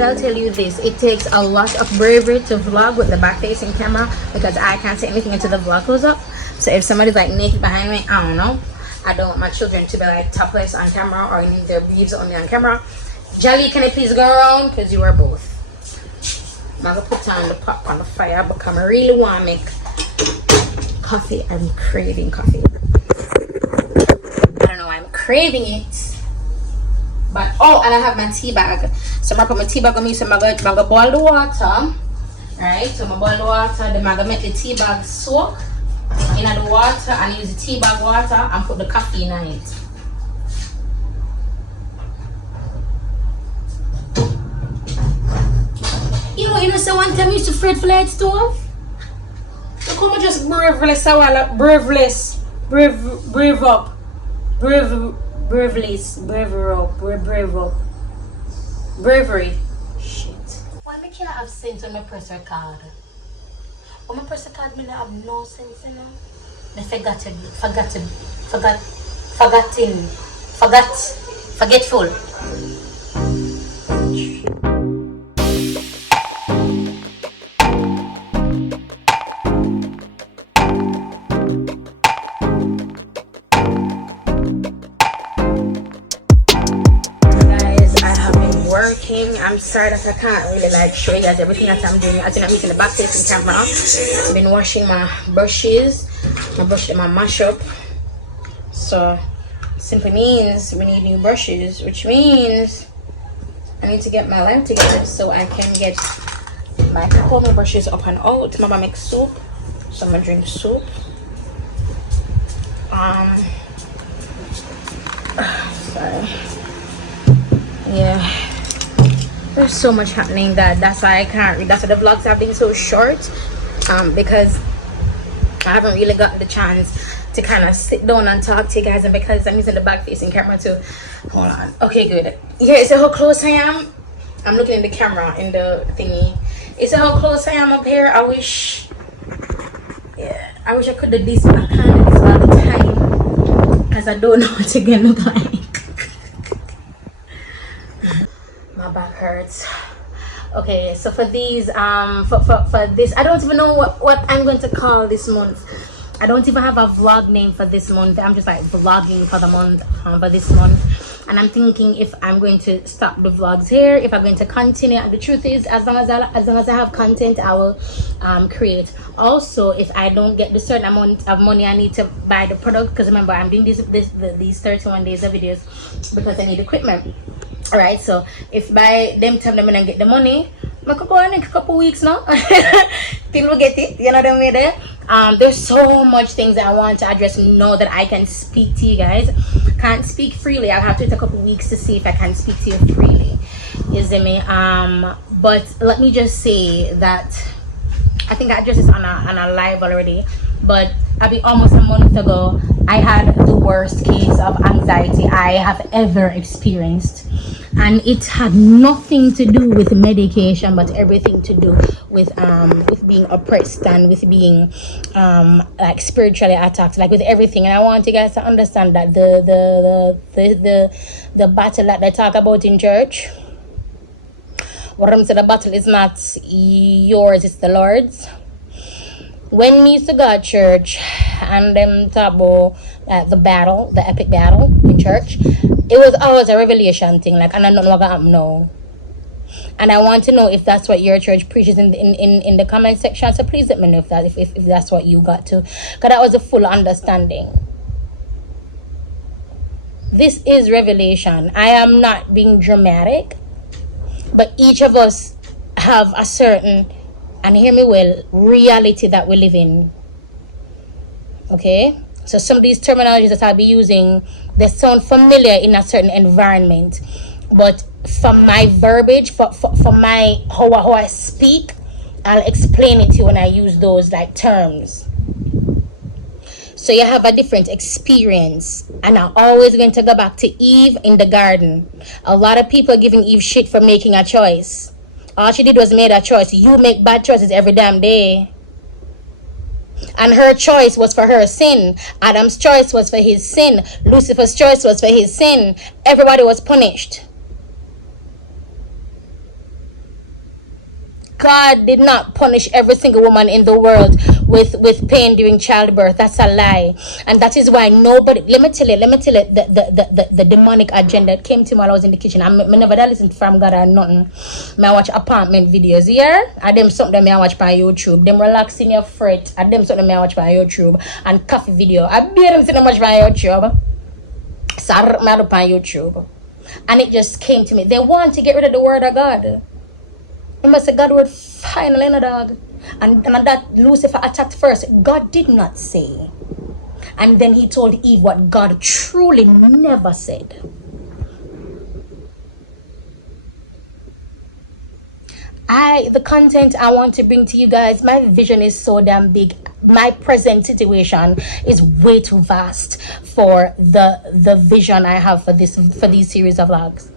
I'll tell you this, it takes a lot of bravery to vlog with the back facing camera, because I can't say anything until the vlog goes up. So if somebody's like naked behind me, I don't know. I don't want my children to be like topless on camera or need their beads only on camera. Jolly, can you please go around? Because you are both. I'm gonna put on the pot on the fire because I really want to make coffee. I'm craving coffee. I don't know why I'm craving it. But oh, and I have my tea bag. So I'm gonna put my tea bag on me. So I'm gonna boil the water. Right? So I'm gonna boil the water. Then I'm gonna make the tea bag soak in the water and use the tea bag water and put the coffee in it. You know, so one time I used to fret for light stove. So come on, just braveless, brave up, bravery. Shit. Why me can't have sense when I press record? When I press record, me not have no sense, you know. I forgetful. I'm sorry that I can't really like show you guys everything that I'm doing. As you know, I'm using the back facing camera. I've been washing my brushes. My brush them and mash up. So simply means we need new brushes, which means I need to get my life together so I can get my comb brushes up and out. Mama makes soup, so I'm gonna drink soup. Sorry. Yeah. There's so much happening that's why I can't read. That's why the vlogs have been so short, because I haven't really gotten the chance to kind of sit down and talk to you guys, and because I'm using the back facing camera too. Hold on. Okay, good. Yeah, is it how close I am? I'm looking in the camera in the thingy. Is it how close I am up here? I wish I could have this. I can't do this all the time because I don't know what it's gonna look like. My back hurts. Okay, so for these for this, I don't even know what I'm going to call this month. I don't even have a vlog name for this month. I'm just like vlogging for the month, for this month. And I'm thinking if I'm going to stop the vlogs here, if I'm going to continue. And the truth is, as long as I have content, I will create. Also, if I don't get the certain amount of money I need to buy the product, because remember I'm doing these 31 days of videos because I need equipment. All right, so if by them time I'm gonna get the money, I could go on in a couple weeks now till we get it. You know what I mean? There. There's so much things that I want to address. Know that I can speak to you guys. Can't speak freely. I'll have to wait a couple weeks to see if I can speak to you freely. You see me? But let me just say that I think I addressed this on a live already. But I'll be almost a month ago, I had the worst case of anxiety I have ever experienced. And it had nothing to do with medication, but everything to do with being oppressed and with being like spiritually attacked, like with everything. And I want you guys to understand that the battle that they talk about in church, what I'm saying, the battle is not yours, it's the Lord's. When me used to go to church and them talk about the epic battle in church, it was always a revelation thing, like, and I don't know what happened now. And I want to know if that's what your church preaches in the comment section. So please let me know if that's what you got to, because that was a full understanding. This is revelation. I am not being dramatic, but each of us have a certain, and hear me well, reality that we live in. Okay? So some of these terminologies that I'll be using, they sound familiar in a certain environment. But for my verbiage, for my how I speak, I'll explain it to you when I use those like terms. So you have a different experience. And I'm always going to go back to Eve in the garden. A lot of people are giving Eve shit for making a choice. All she did was made a choice. You make bad choices every damn day. And her choice was for her sin. Adam's choice was for his sin. Lucifer's choice was for his sin. Everybody was punished. God did not punish every single woman in the world with pain during childbirth. That's a lie. And that is why nobody, let me tell you, the demonic agenda came to me while I was in the kitchen. I never listened from God or nothing. I watch apartment videos, yeah? And them something I watch by YouTube. Them relaxing your fret. And them something I watch by YouTube. And coffee video. I bear them something much by YouTube. So I up on YouTube. And it just came to me. They want to get rid of the word of God. You must say God word finally in a dog. And that Lucifer attacked first. God did not say. And then he told Eve what God truly never said. The content I want to bring to you guys, my vision is so damn big. My present situation is way too vast for the vision I have for these series of vlogs.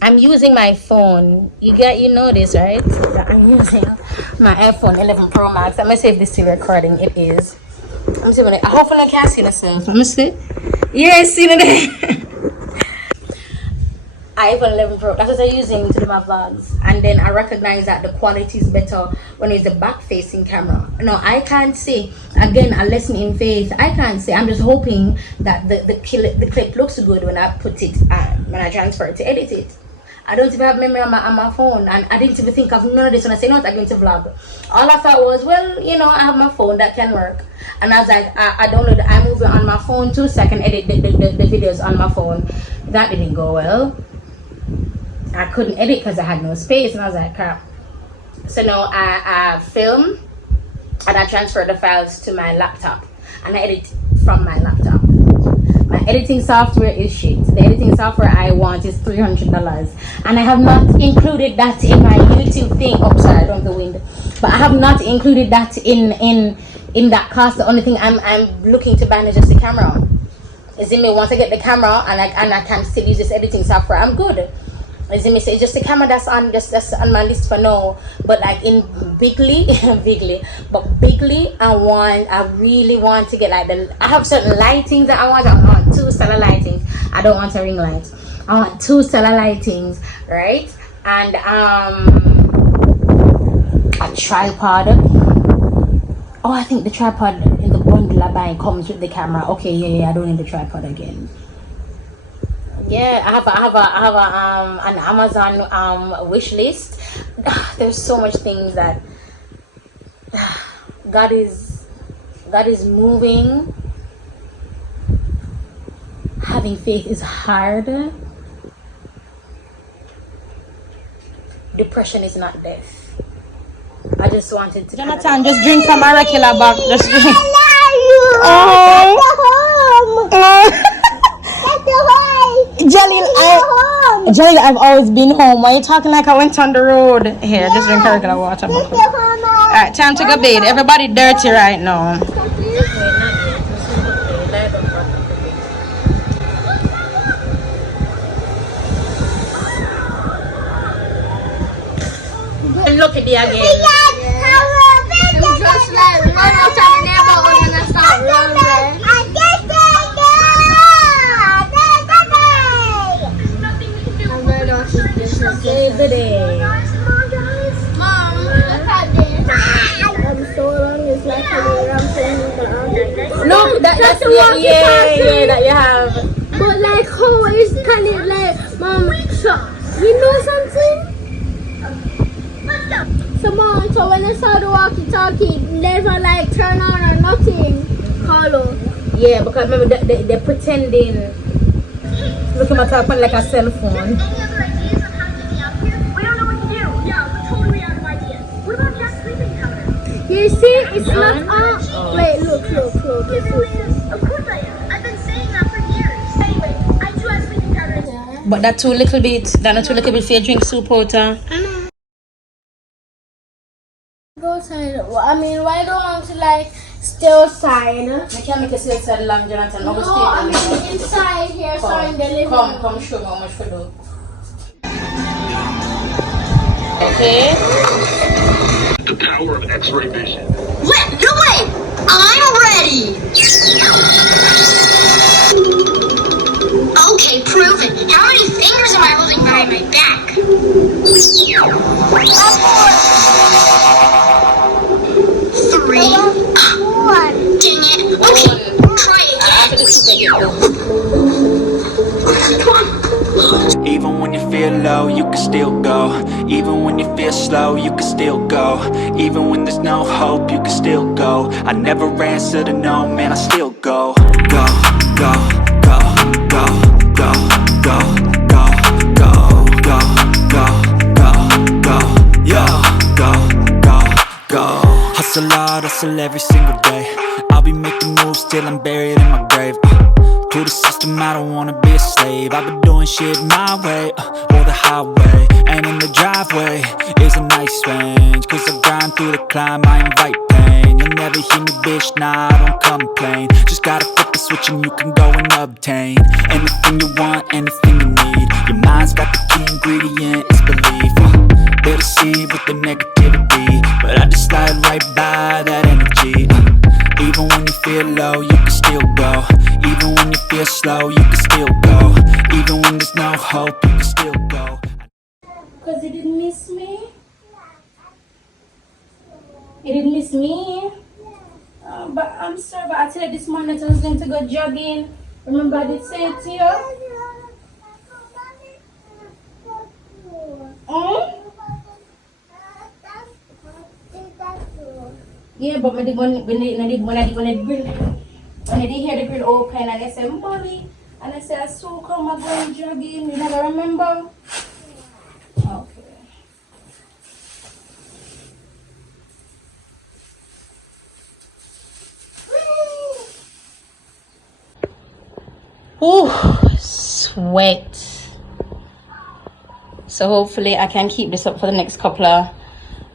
I'm using my phone. You know this, right? I'm using my iPhone 11 Pro Max. I'm gonna save this to recording. It is. I'm saving it. Hopefully I can see myself. Let me see. Yeah, see it. iPhone 11 Pro. That's what I'm using to do my vlogs. And then I recognize that the quality is better when it's a back-facing camera. No, I can't see. Again, a lesson in faith. I can't see. I'm just hoping that the clip looks good when I put it when I transfer it to edit it. I don't even have memory on my phone, and I didn't even think of none of this when I say no, I'm going to vlog. All I thought was, well, you know, I have my phone that can work, and I was like, I downloaded the iMovie on my phone too, so I can edit the videos on my phone. That didn't go well. I couldn't edit because I had no space, and I was like, crap. So now I film, and I transfer the files to my laptop, and I edit from my laptop. My editing software is shit. The editing software I want is $300, and I have not included that in my YouTube thing. Oh, sorry, I don't have the wind. But I have not included that in that cost. The only thing I'm looking to buy is just the camera. Is it me? Once I get the camera and I can still use this editing software, I'm good. Is it me? Say just the camera that's on my list for now. But like in bigly, I really want to get like I have certain lightings that I want 2 stellar lightings. I don't want a ring light. I want 2 stellar lightings, right? And a tripod. Oh, I think the tripod in the bundle I buy comes with the camera. Okay, yeah, I don't need the tripod again. Yeah, I have an Amazon wish list. There's so much things that God is moving. Having faith is hard. Depression is not death. I just wanted to. Jonathan, just drink from my regular bag. Just drink. Jelly, I've always been home. Why are you talking like I went on the road? Here, just drink regular water. Alright, time to go bed. Everybody dirty right now. Look at the again. Just like we don't know something about we're gonna stop rolling. Save the day. Mom, look at this. I'm so long, it's like I'm saying. No, that's the yeah, that you have. But like, how is can it like, Mom, you know something? So Mom, so when I saw the walkie-talkie, never like turn on or nothing. Hello. Yeah, because remember they're pretending. Look at my telephone like a cell phone. You see, it's not on. Oh. Wait, look. Of course I am. I've been saying that for years. Anyway, I do have sleeping powder. But that too little bit for your drink soup water. I know. Go outside. I mean, why don't I want to like stay outside? I can't make you stay outside long, Jonathan. No, I mean inside here, so in the living room. Come, show me how much for do. Okay. The power of X-ray vision. No way! I'm ready! Okay, prove it. How many fingers am I holding behind my back? Even when you feel low, you can still go. Even when you feel slow, you can still go. Even when there's no hope, you can still go. I never answer to no, man, I still go. Go, go, go, go, go, go, go, go, go, go, go, go, yo, go, go, go. Hustle hard, hustle every single day. I'll be making moves till I'm buried in my grave. To the system, I don't wanna be a slave. I've been doing shit my way, or the highway. And in the driveway is a nice range. Cause I grind through the climb, I invite pain. You'll never hear me, bitch, nah, I don't complain. Just gotta flip the switch and you can go and obtain anything you want, anything you need. Your mind's got the key ingredient, it's belief. They deceive with the negativity, but I just slide right by that energy. Even when you feel low, you can still go. Even when you feel slow, you can still go. Even when there's no hope, you can still go. Because he didn't miss me. He didn't miss me. But I'm sorry, but I said this morning that I was going to go jogging. Remember I did say it to you? Yeah, but when I did hear the grill open and I said, Molly, and I said, so come I'm going jogging. You never remember? Okay. Ooh, sweat. So hopefully I can keep this up for the next couple of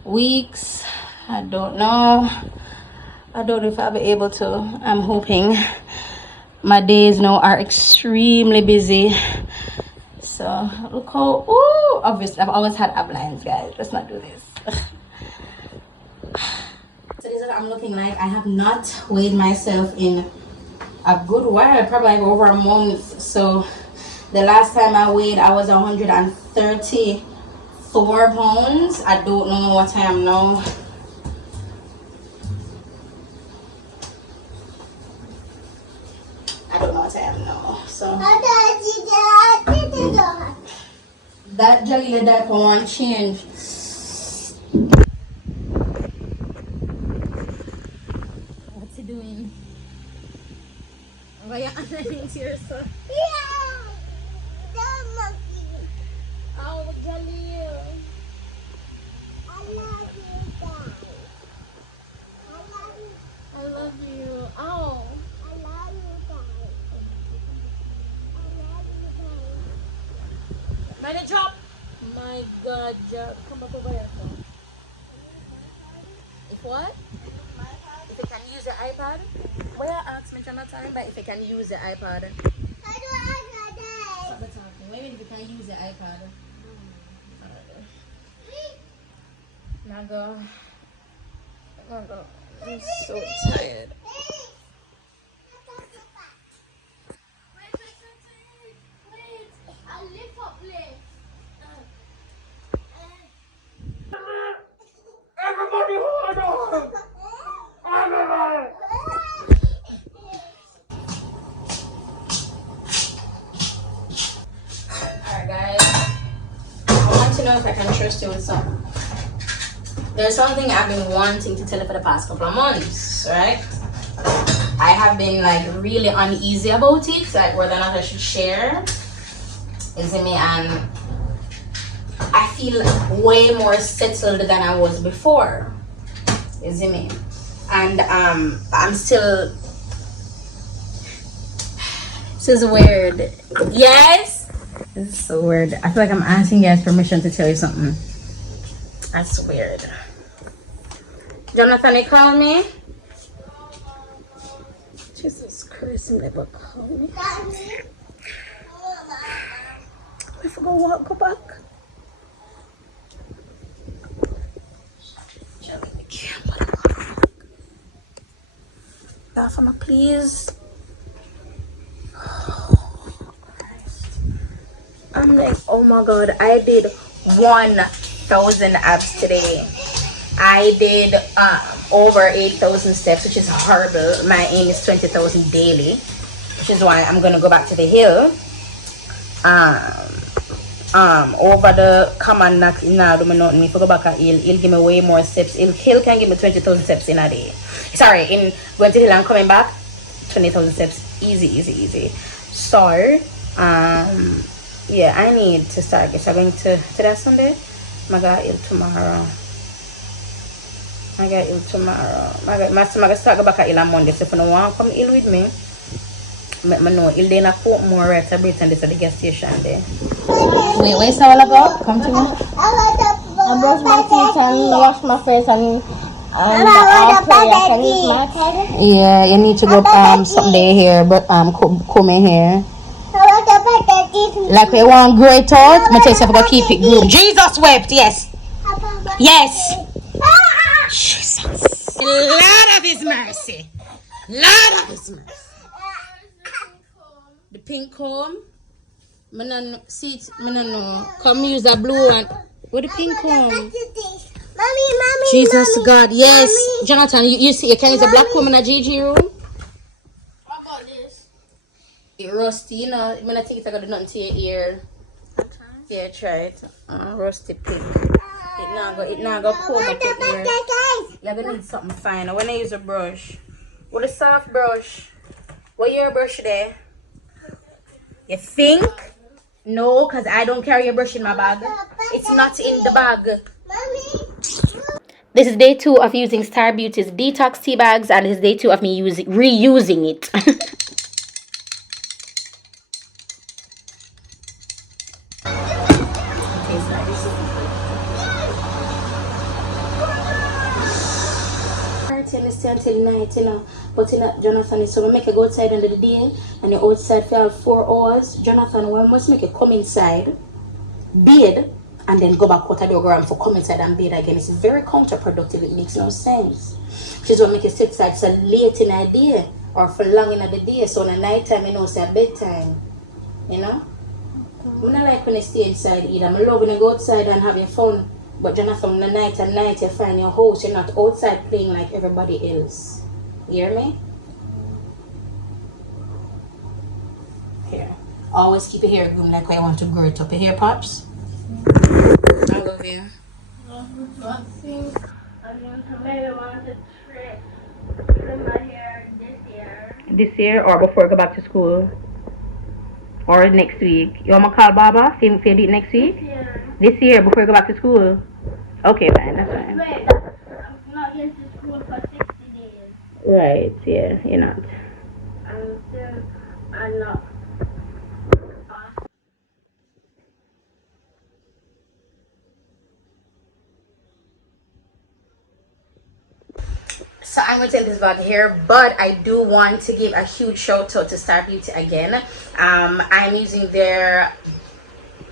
weeks. I don't know. I don't know if I'll be able to. I'm hoping. My days now are extremely busy. So look how, ooh, obviously I've always had ab lines, guys. Let's not do this. So this is what I'm looking like. I have not weighed myself in a good while, probably like over a month. So the last time I weighed, I was 134 pounds. I don't know what I am now. I don't know what I am now. So that Jalila diaper won't change. What's he doing? Why are you underneath yourself? Oh, Jalil. I love you. Oh. By the drop. My God, come back over here. If what? If you can use your iPad? Well, I asked me another time, but if you can use the iPad. Stop the talking. Wait a minute, if you can use the iPad. Now go. I'm so tired. I'll lift up left. Everybody hold on! Everybody! Alright guys, I want to know if I can trust you with something. There's something I've been wanting to tell you for the past couple of months, right? I have been like really uneasy about it, like whether or not I should share. Is it me? And I feel way more settled than I was before. Is it me? And I'm still. This is weird. Yes. This is so weird. I feel like I'm asking you guys permission to tell you something. That's weird. Jonathan, you call me? Jesus Christ, you never call me. I forgot what, go back. Daphne, please. I'm like, oh my God, I did 1,000 abs today. I did over 8,000 steps, which is horrible. My aim is 20,000 daily. which is why I'm gonna go back to the hill. Over the command knock now do me nothing. If I go back at he'll give me way more steps. Hill can give me 20,000 steps in a day. Sorry, in going to hill and coming back, 20,000 steps. Easy. So yeah, I need to start. Guess I'm going to that Sunday. I got ill tomorrow. I start go back at ill on Monday. So if you don't want to come ill with me, let me know. Ill then I put more right to Britain. This at the gas station there. Wait, where's all about? Come to me. I brush my teeth and wash my face and after I can use my toilet. Yeah, you need to go someday here, but comb your hair. Like we want great out, I'm tell you to keep it groomed. Jesus wept, yes. Jesus. Lord of his mercy. The pink comb. I don't know. Come use a blue one. What the pink comb? Mommy. Jesus God, yes. Mommy. Jonathan, you see, you can use a black comb in a GG room. What about this? It's rusty, you know. I'm gonna think it's gonna do nothing to your ear. Yeah, try it. Rusty pink. It now go comb up your ear. You're gonna need something fine. When I use a brush, with a soft brush. What your brush there? You think? No, because I don't carry a brush in my bag. It's not in the bag. This is day 2 of using Star Beauty's detox tea bags, and this is day 2 of me reusing it. Stay until night, you know. But you know, Jonathan is so we make you go outside under the day and you're outside for 4 hours. Jonathan, we must make you come inside, bathe, and then go back out of the ground for come inside and bathe again. It's very counterproductive. It makes no sense. She's gonna make you sit inside so late in the day or for long in the day. So in the night time, you know, it's a bedtime. You know? Okay. I don't like when you stay inside either. I love when you go outside and have your fun. But Jonathan, in the night and night, you find your house. You're not outside playing like everybody else. You hear me? Here. Always keep your hair groomed like I want to grow it up. Your hair pops? I love you. I think I want to trim my hair this year. This year or before I go back to school? Or next week? You want me to call Baba? See if you do it next week? This year before you go back to school? Okay, fine, that's fine. Wait, I'm not going to school for 60 days. Right, yeah, you're not. I'm not. So I'm going to end this vlog here, but I do want to give a huge shout out to Star Beauty again. I'm using their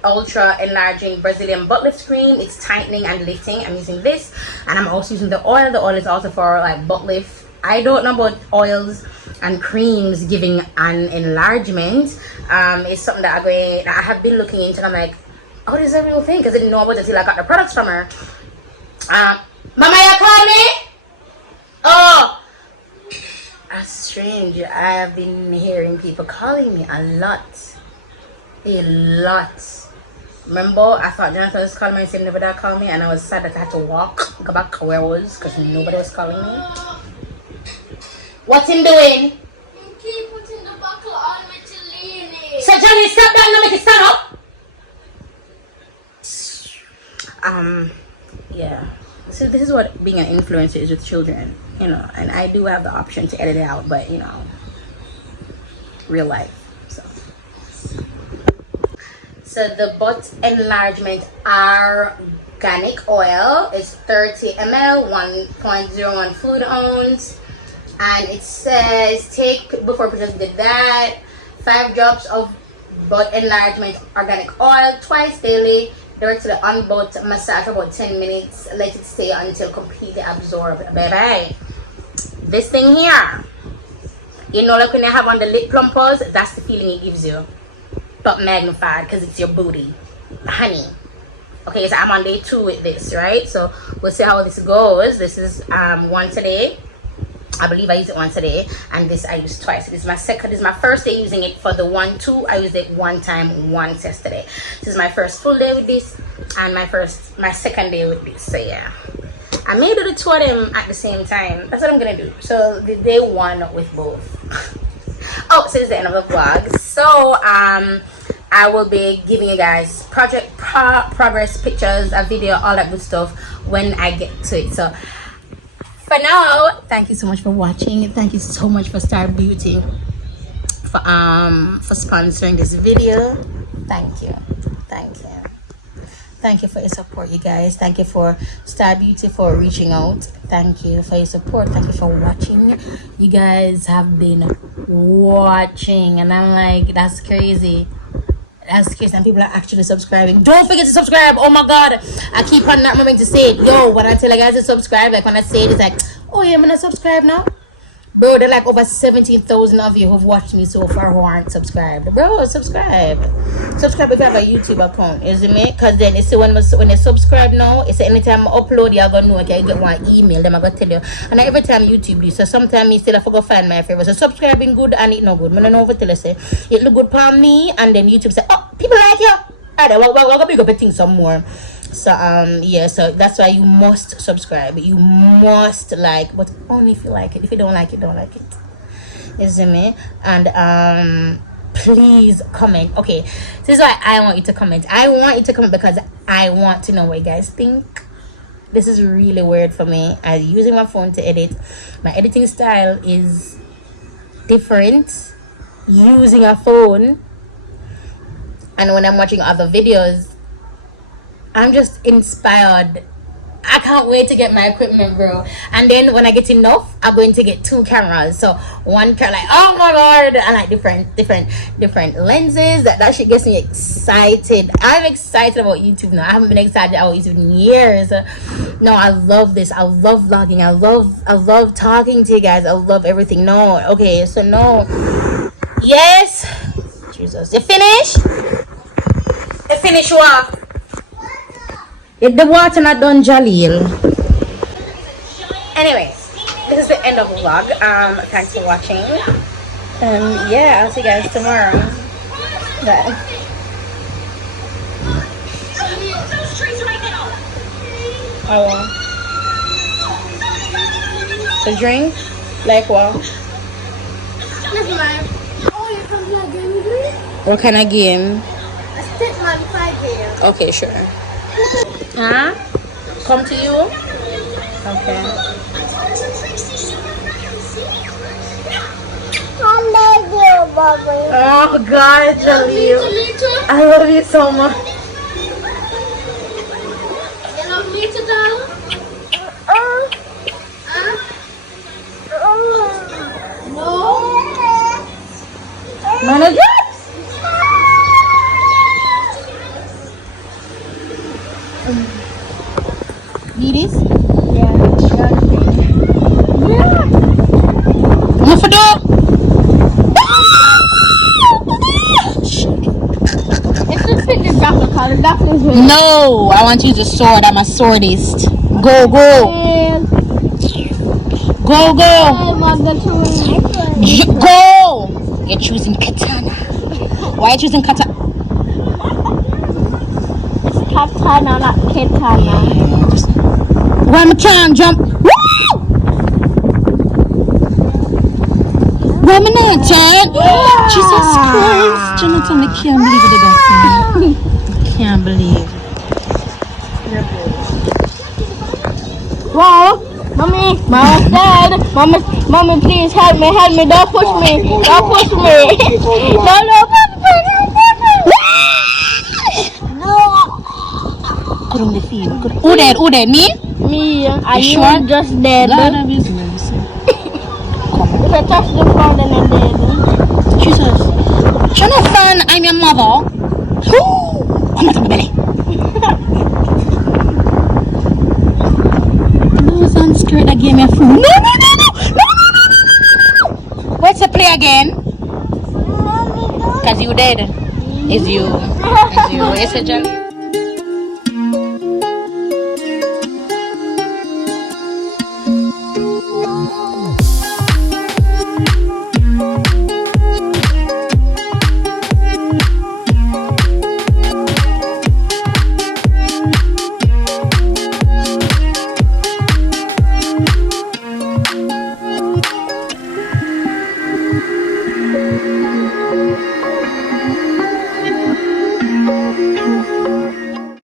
ultra enlarging Brazilian butt lift cream. It's tightening and lifting. I'm using this, and I'm also using the oil. The oil is also for like butt lift. I don't know about oils and creams giving an enlargement. It's something that I have been looking into, and I'm like, oh, this is a real thing, because I didn't know about it until I got the products from her. Mama, you call me? Oh, that's strange. I have been hearing people calling me a lot. Remember, I thought Jonathan was calling me and said never did call me, and I was sad that I had to go back to where I was because nobody was calling me. What's him doing? You keep putting the buckle on me to lean it. So Johnny, stop that and make it stand up. Yeah. So this is what being an influencer is with children, you know, and I do have the option to edit it out, but you know, real life. So the butt enlargement organic oil is 30 ml, 1.01 fluid ounce, and it says take before processing did that 5 drops of butt enlargement organic oil twice daily. Directly on butt, massage for about 10 minutes. Let it stay until completely absorbed. Bye. This thing here, you know, like when you have on the lip plumpers, that's the feeling it gives you, but magnified because it's your booty, honey. Okay, so I'm on day 2 with this, right? So we'll see how this goes. This is one today. I believe I used it once a day, and this I used twice. This is my first day using it for the 1-2. I used it one time once yesterday. This is my first full day with this, and my second day with this. So yeah, I may do the 2 of them at the same time. That's what I'm gonna do. So the day 1 with both. Oh, so it's the end of the vlog. So I will be giving you guys progress pictures, a video, all that good stuff when I get to it. So for now, thank you so much for watching. Thank you so much for Star Beauty for sponsoring this video. Thank you for your support, you guys. Thank you for Star Beauty for reaching out. Thank you for your support. Thank you for watching. You guys have been watching, and I'm like, that's crazy. That's crazy, and people are actually subscribing. Don't forget to subscribe. Oh my god, I keep on not remembering to say it. Yo, when I tell you guys to subscribe, like when I say it, it's like, oh yeah, I'm gonna subscribe now. Bro, there are like over 17,000 of you who've watched me so far who aren't subscribed. Bro, subscribe if you have a YouTube account, isn't it? Because then it's when you subscribe now, it's anytime I upload, you're gonna know, okay, you get one email, them I gonna tell you. And every time YouTube do, so sometimes me still I forgot find my favorite. So subscribing good and it no good. I don't know what to say. It look good for me, and then YouTube say, oh, people like you. Alright, we're gonna pick up a thing some more. So yeah, so that's why you must subscribe. You must like, but only if you like it. If you don't like it, don't like it. Isn't me? And please comment. Okay, this is why I want you to comment. I want you to comment because I want to know what you guys think. This is really weird for me. I'm using my phone to edit. My editing style is different using a phone, and when I'm watching other videos, I'm just inspired. I can't wait to get my equipment, bro. And then when I get enough, I'm going to get 2 cameras. So one camera, like, oh my god, I like different lenses. That shit gets me excited. I'm excited about YouTube now. I haven't been excited about YouTube in years. No, I love this. I love vlogging. I love talking to you guys. I love everything. No, okay, so no. Yes. Jesus, you finish? You finish what? If the water not done, Jaleel. Anyway, this is the end of the vlog. Thanks for watching. Yeah, I'll see you guys tomorrow. Bye. Oh, the drink? Like what? What kind of game? A Stickman 5 game. Okay, sure. Huh? Come to you? Okay. I love you, Bobby. Oh God, Jaleel. I love you so much. You love me too, darling? No. Manager? Need this? Yeah. What for do? It's just pick the doctor, call the doctor's here. No, I want to use a sword. I'm a swordist. Go. Go. Go. You're choosing katana. Why are you choosing katana? It's katana, not katana. Why am I trying to jump? Woo! Why am I not turn? Jesus Christ. Jonathan, I can't believe it. I can't believe. Whoa, mommy, mom's dead. Mommy, please help me. Don't push me. No. Put on the field. Who dead? Me? Me. I sure? Just dead. If I touch the floor, then I'm dead. Jesus. Jonathan, I'm your mother. Come on, my belly. Those unscared that gave me a food. No. What's the play again? Because you dead. It's you. It's you. It's a Johnny.